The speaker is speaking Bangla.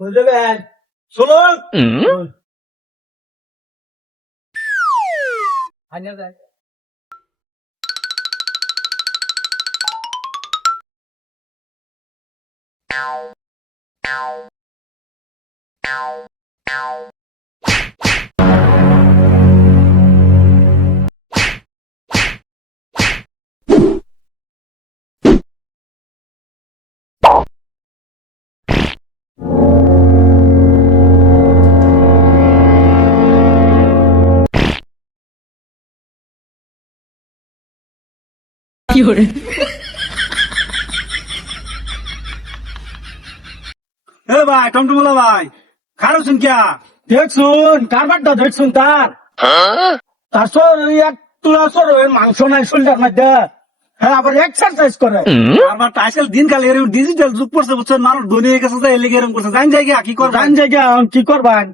বুঝলেন শুনুন আনিয়া যায় এ ভাই টমটমলা ভাই খারো শুন কিয়া দেখছুন কারবারটা দেখছুন তার এক তুলা সরের মাংস নাই শরীরের মধ্যে হ্যাঁ আবার এক্সারসাইজ করে আমার তো আজকাল দিনকাল এরকম ডিজিটাল যুগ পড়ছে বুঝছেন মানুষ ধনী হয়ে গেছে এর লিগে এরকম করছে জান জায়গা কি করবেন জান জায়গা কি করবেন